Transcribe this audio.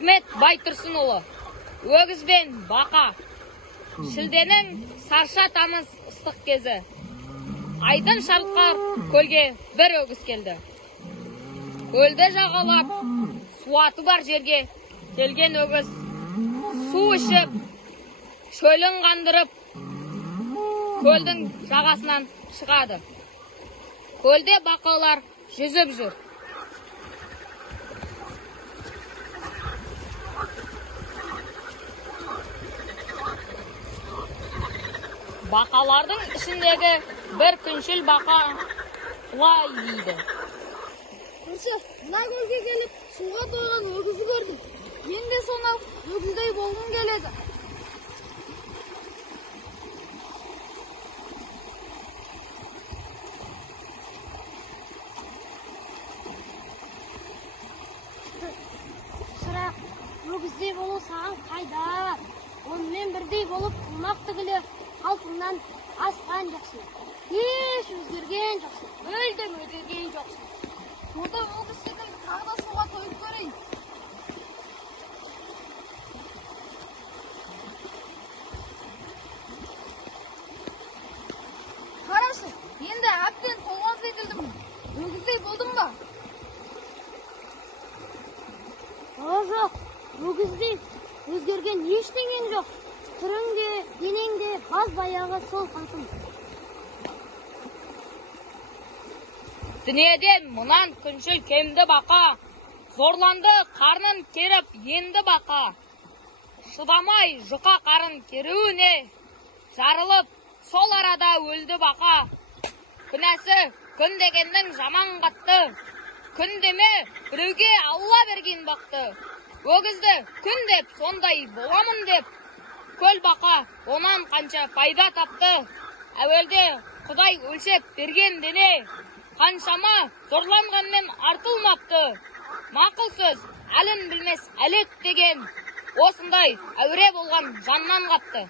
Ахмет Байтұрсынұлы. Өгіз бен бақа. Шілденің сарша тамыз ыстық кезі. Айдын шалқар көлге бір өгіз келді. Көлді жағалап, суаты бар жерге келген өгіз су ішіп, шөлін қандырып, көлдің жағасынан шығады. Көлде бақалар жүзіп жүр. Бақалардың ішіндегі бір күншіл бақа бұлай дейді. Көрші, мына көлге келіп, суға тойған өгізді көрдім. Мен де сонау өгіздей болғым келеді. Шырақ, өгіздей болу саған қайда? Онымен бірдей болып, қылмақ түгілі қалпыңнан асқан жоқсың. Еш өзгерген жоқсың. Мүлдем өзгерген жоқсың. Мұнда өгіз секілді тағы да суға тойып көрейін. Қарашы, енді әбден толғақ етілдім. Өгіздей болдым ба? Жоқ, өгіздей өзгерген ештеңең жоқ. Түріңде, денеңде баз баяғы сол қалпың. Дүниеден мұнан күншіл кемді бақа, зорланды қарнын керіп енді бақа. Шыдамай жұқа қарын керуіне, жарылып сол арада өлді бақа. Күнәсі күн дегеннің жаман қатты, күн деме біреуге Алла берген бақты. Өгізді күн деп сондай боламын деп, көл бақа онан қанша пайда тапты. Әуелде Құдай өлшеп берген дене, қаншама зорланғанмен артылмапты. Мақыл сөз әлін білмес әлек деген, осындай әуре болған жаннан қапты.